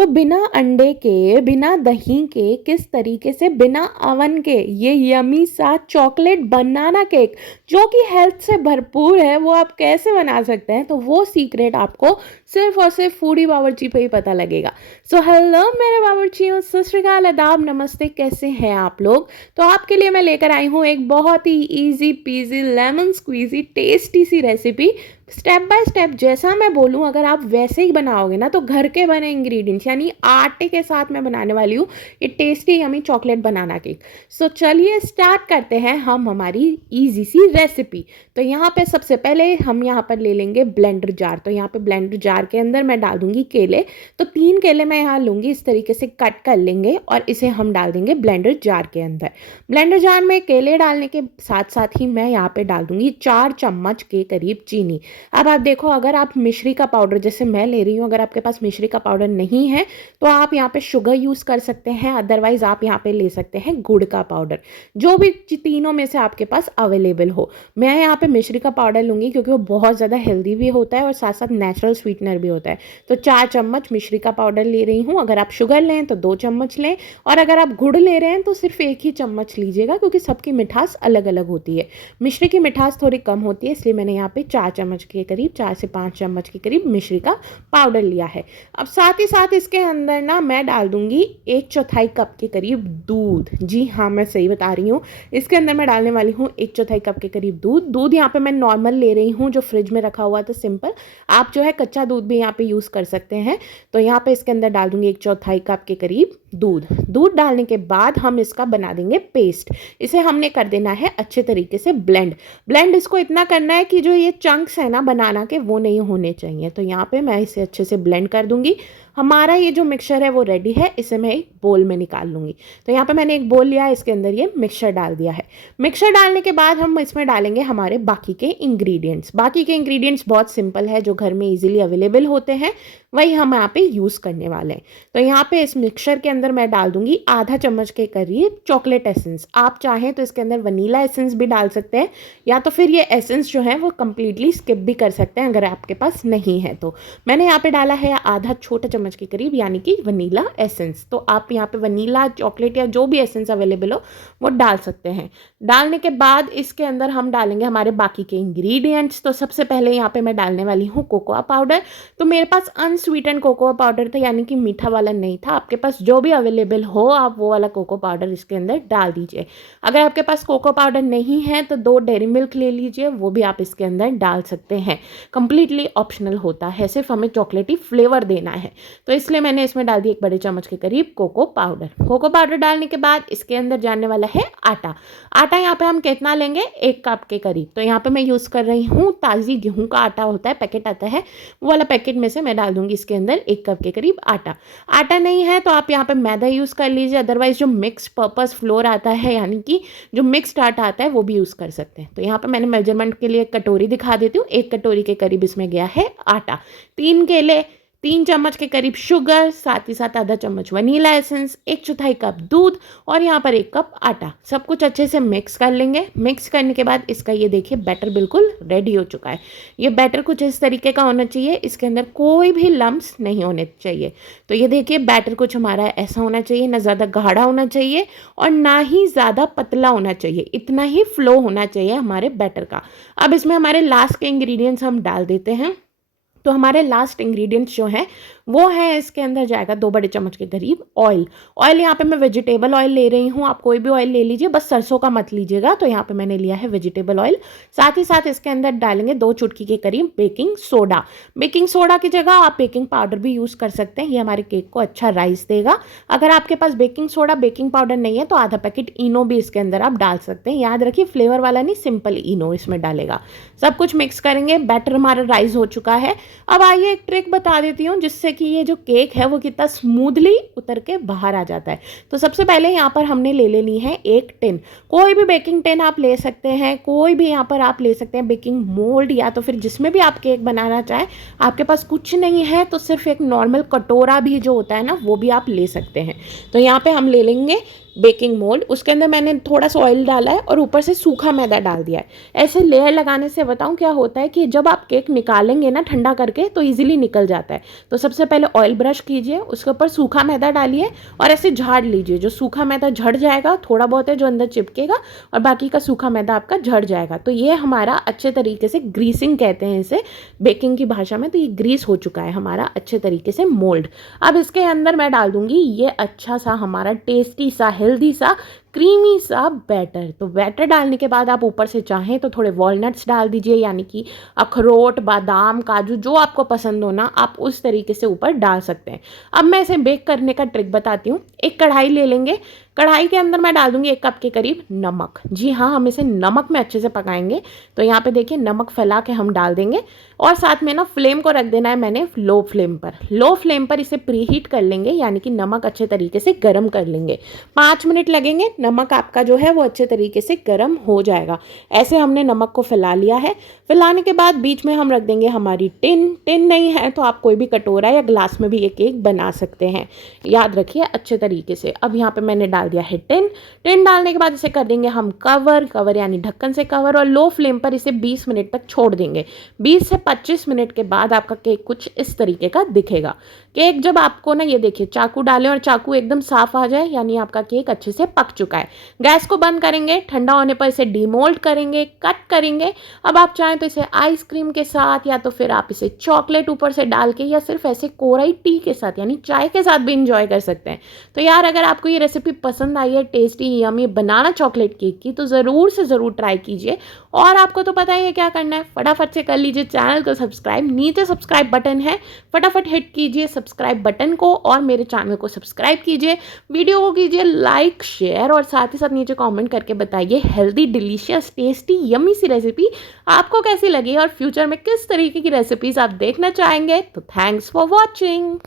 तो बिना अंडे के, बिना दही के, किस तरीके से बिना अवन के ये यमी सा चॉकलेट बनाना केक जो कि हेल्थ से भरपूर है वो आप कैसे बना सकते हैं, तो वो सीक्रेट आपको सिर्फ और सिर्फ फूडी बावर्ची पे ही पता लगेगा। सो हेलो मेरे बावर्चियों, सत श्री अकाल, आदाब, नमस्ते, कैसे हैं आप लोग। तो आपके लिए मैं लेकर आई हूँ एक बहुत ही easy peasy lemon squeezy tasty सी रेसिपी। स्टेप बाय स्टेप जैसा मैं बोलूँ अगर आप वैसे ही बनाओगे ना तो घर के बने इंग्रेडिएंट्स यानी आटे के साथ मैं बनाने वाली हूँ ये टेस्टी यमी चॉकलेट बनाना केक। सो चलिए स्टार्ट करते हैं हम हमारी इजी सी रेसिपी। तो यहाँ पे सबसे पहले हम यहाँ पर ले लेंगे ब्लेंडर जार। तो यहाँ पे ब्लेंडर जार के अंदर मैं डाल दूंगी केले। तो 3 केले मैं यहाँ लूँगी, इस तरीके से कट कर लेंगे और इसे हम डाल देंगे ब्लेंडर जार के अंदर। ब्लेंडर जार में केले डालने के साथ साथ ही मैं यहाँ पे डाल दूंगी 4 चम्मच के करीब चीनी। अब आप देखो, अगर आप मिश्री का पाउडर जैसे मैं ले रही हूँ, अगर आपके पास मिश्री का पाउडर नहीं है तो आप यहाँ पे शुगर यूज़ कर सकते हैं, अदरवाइज आप यहाँ पे ले सकते हैं गुड़ का पाउडर, जो भी तीनों में से आपके पास अवेलेबल हो। मैं यहाँ पे मिश्री का पाउडर लूँगी क्योंकि वो बहुत ज़्यादा हेल्दी भी होता है और साथ साथ नेचुरल स्वीटनर भी होता है। तो 4 चम्मच मिश्री का पाउडर ले रही हूँ। अगर आप शुगर लें तो 2 चम्मच लें, और अगर आप गुड़ ले रहे हैं तो सिर्फ 1 ही चम्मच लीजिएगा क्योंकि सबकी मिठास अलग अलग होती है। मिश्री की मिठास थोड़ी कम होती है, इसलिए मैंने यहाँ पे 4 चम्मच के करीब, 4 से 5 चम्मच के करीब मिश्री का पाउडर लिया है। अब साथ ही साथ इसके अंदर ना मैं डाल दूंगी 1/4 कप के करीब दूध। जी हाँ, मैं सही बता रही हूँ, इसके अंदर मैं डालने वाली हूँ 1/4 कप के करीब दूध। दूध यहाँ पे मैं नॉर्मल ले रही हूँ जो फ्रिज में रखा हुआ था, सिंपल। आप जो है कच्चा दूध भी यहाँ पे यूज़ कर सकते हैं। तो यहाँ पे इसके अंदर डाल दूंगी 1/4 कप के करीब दूध। दूध डालने के बाद हम इसका बना देंगे पेस्ट। इसे हमने कर देना है अच्छे तरीके से ब्लेंड इसको इतना करना है कि जो ये चंक्स है ना बनाना के वो नहीं होने चाहिए। तो यहाँ पे मैं इसे अच्छे से ब्लेंड कर दूंगी। हमारा ये जो मिक्सचर है वो रेडी है, इसे मैं एक बोल में निकाल लूँगी। तो यहाँ पे मैंने एक बोल लिया है, इसके अंदर ये मिक्सचर डाल दिया है। मिक्सचर डालने के बाद हम इसमें डालेंगे हमारे बाकी के इंग्रेडिएंट्स। बाकी के इंग्रेडिएंट्स बहुत सिंपल है, जो घर में इजीली अवेलेबल होते हैं वही हम यहाँ पे यूज़ करने वाले हैं। तो यहाँ पे इस मिक्सचर के अंदर मैं डाल दूंगी आधा चम्मच के करीब चॉकलेट एसेंस। आप चाहें तो इसके अंदर वनीला एसेंस भी डाल सकते हैं, या तो फिर ये एसेंस जो है वो कम्प्लीटली स्किप भी कर सकते हैं अगर आपके पास नहीं है तो। मैंने यहाँ पे डाला है आधा छोटा चम्मच के करीब यानी कि वनीला एसेंस। तो आप यहाँ पे वनीला, चॉकलेट या जो भी एसेंस अवेलेबल हो वो डाल सकते हैं। डालने के बाद इसके अंदर हम डालेंगे हमारे बाकी के इंग्रेडिएंट्स। तो सबसे पहले यहाँ पे मैं डालने वाली हूँ कोकोआ पाउडर। तो मेरे पास अनस्वीटेंड कोकोआ पाउडर था, यानी कि मीठा वाला नहीं था। आपके पास जो भी अवेलेबल हो आप वो वाला कोको पाउडर इसके अंदर डाल दीजिए। अगर आपके पास कोको पाउडर नहीं है तो 2 डेयरी मिल्क ले लीजिए, वो भी आप इसके अंदर डाल सकते हैं। कंप्लीटली ऑप्शनल होता है, सिर्फ हमें चॉकलेटी फ्लेवर देना है। तो इसलिए मैंने इसमें डाल दी 1 बड़े चम्मच के करीब कोको पाउडर। कोको पाउडर डालने के बाद इसके अंदर जाने वाला है आटा। आटा यहाँ पे हम कितना लेंगे, 1 कप के करीब। तो यहाँ पे मैं यूज़ कर रही हूँ ताज़ी गेहूं का आटा होता है, पैकेट आता है, वो वाला पैकेट में से मैं डाल दूंगी इसके अंदर 1 कप के करीब आटा। आटा नहीं है तो आप यहाँ पे मैदा यूज़ कर लीजिए, अदरवाइज जो मिक्स पर्पस फ्लोर आता है यानी कि जो मिक्स्ड आटा आता है वो भी यूज़ कर सकते हैं। तो यहाँ पे मैंने मेजरमेंट के लिए कटोरी दिखा देती हूँ। 1 कटोरी के करीब इसमें गया है आटा, 3 केले, 3 चम्मच के करीब शुगर, साथ ही साथ आधा चम्मच वनीला एसेंस, 1/4 कप दूध और यहाँ पर 1 कप आटा। सब कुछ अच्छे से मिक्स कर लेंगे। मिक्स करने के बाद इसका ये देखिए बैटर बिल्कुल रेडी हो चुका है। ये बैटर कुछ इस तरीके का होना चाहिए, इसके अंदर कोई भी लम्स नहीं होने चाहिए। तो ये देखिए बैटर कुछ हमारा ऐसा होना चाहिए, ना ज़्यादा गाढ़ा होना चाहिए और ना ही ज़्यादा पतला होना चाहिए, इतना ही फ्लो होना चाहिए हमारे बैटर का। अब इसमें हमारे लास्ट के इंग्रेडिएंट्स हम डाल देते हैं। तो हमारे लास्ट इंग्रेडिएंट्स जो हैं वो है, इसके अंदर जाएगा 2 बड़े चम्मच के करीब ऑयल। ऑयल यहाँ पे मैं वेजिटेबल ऑयल ले रही हूँ, आप कोई भी ऑयल ले लीजिए, बस सरसों का मत लीजिएगा। तो यहाँ पे मैंने लिया है वेजिटेबल ऑयल। साथ ही साथ इसके अंदर डालेंगे 2 चुटकी के करीब बेकिंग सोडा। बेकिंग सोडा की जगह आप बेकिंग पाउडर भी यूज़ कर सकते हैं, ये हमारे केक को अच्छा राइस देगा। अगर आपके पास बेकिंग सोडा, बेकिंग पाउडर नहीं है तो आधा पैकेट इनो भी इसके अंदर आप डाल सकते हैं। याद रखिए फ्लेवर वाला नहीं, सिंपल इनो इसमें डालेगा। सब कुछ मिक्स करेंगे, बैटर हमारा राइस हो चुका है। अब आइए एक ट्रिक बता देती हूँ जिससे कि ये जो केक है वो कितना स्मूथली उतर के बाहर आ जाता है। तो सबसे पहले यहाँ पर हमने ले लेनी है एक टिन। कोई भी बेकिंग टिन आप ले सकते हैं, कोई भी यहाँ पर आप ले सकते हैं बेकिंग मोल्ड, या तो फिर जिसमें भी आप केक बनाना चाहें। आपके पास कुछ नहीं है तो सिर्फ एक नॉर्मल कटोरा भी जो होता है ना वो भी आप ले सकते हैं। तो यहाँ पे हम ले लेंगे बेकिंग मोल्ड, उसके अंदर मैंने थोड़ा सा ऑयल डाला है और ऊपर से सूखा मैदा डाल दिया है। ऐसे लेयर लगाने से बताऊँ क्या होता है कि जब आप केक निकालेंगे ना ठंडा करके तो ईजिली निकल जाता है। तो सबसे पहले ऑयल ब्रश कीजिए, उसके ऊपर सूखा मैदा डालिए और ऐसे झाड़ लीजिए। जो सूखा मैदा झड़ जाएगा, थोड़ा बहुत है जो अंदर चिपकेगा और बाकी का सूखा मैदा आपका झड़ जाएगा। तो ये हमारा अच्छे तरीके से ग्रीसिंग कहते हैं इसे बेकिंग की भाषा में। तो ये ग्रीस हो चुका है हमारा अच्छे तरीके से मोल्ड। अब इसके अंदर मैं डाल दूंगी ये अच्छा सा हमारा टेस्टी सा हेल्दी सा क्रीमी सा बैटर। तो बैटर डालने के बाद आप ऊपर से चाहें तो थोड़े वॉलनट्स डाल दीजिए, यानी कि अखरोट, बादाम, काजू जो आपको पसंद हो ना, आप उस तरीके से ऊपर डाल सकते हैं। अब मैं इसे बेक करने का ट्रिक बताती हूँ। एक कढ़ाई ले लेंगे, कढ़ाई के अंदर मैं डाल दूंगी 1 कप के करीब नमक। जी हाँ, हम इसे नमक में अच्छे से पकाएंगे। तो यहाँ पे देखिए नमक फैला के हम डाल देंगे और साथ में ना फ्लेम को रख देना है मैंने लो फ्लेम पर। लो फ्लेम पर इसे प्रीहीट कर लेंगे, यानी कि नमक अच्छे तरीके से गर्म कर लेंगे। 5 मिनट लगेंगे, नमक आपका जो है वो अच्छे तरीके से गर्म हो जाएगा। ऐसे हमने नमक को फैला लिया है। फैलाने के बाद बीच में हम रख देंगे हमारी टिन नहीं है तो आप कोई भी कटोरा या ग्लास में भी ये केक बना सकते हैं, याद रखिए अच्छे तरीके से। अब यहाँ पे मैंने डाल दिया है टिन डालने के बाद इसे कर देंगे हम कवर यानी ढक्कन से कवर और लो फ्लेम पर इसे 20 मिनट तक छोड़ देंगे। 20 से 25 मिनट के बाद आपका केक कुछ इस तरीके का दिखेगा। केक जब आपको ना ये देखिए चाकू डालें और चाकू एकदम साफ आ जाए, यानी आपका केक अच्छे से पक चुका है। गैस को बंद करेंगे, ठंडा होने पर इसे डीमोल्ड करेंगे, कट करेंगे। अब आप चाहें तो इसे आइसक्रीम के साथ या तो फिर आप इसे चॉकलेट ऊपर से डाल के या सिर्फ ऐसे कोराई टी के साथ यानी चाय के साथ भी इंजॉय कर सकते हैं। तो यार अगर आपको ये रेसिपी पसंद आई है टेस्टी यमी बनाना चॉकलेट केक की, तो ज़रूर से ज़रूर ट्राई कीजिए। और आपको तो पता ही है क्या करना है, फटाफट से कर लीजिए चैनल को सब्सक्राइब। नीचे सब्सक्राइब बटन है, फटाफट हिट कीजिए सब्सक्राइब बटन को और मेरे चैनल को सब्सक्राइब कीजिए। वीडियो को कीजिए लाइक शेयर और साथ ही साथ नीचे कमेंट करके बताइए हेल्दी डिलीशियस टेस्टी यमी सी रेसिपी आपको कैसी लगी और फ्यूचर में किस तरीके की रेसिपीज आप देखना चाहेंगे। तो थैंक्स फॉर वॉचिंग।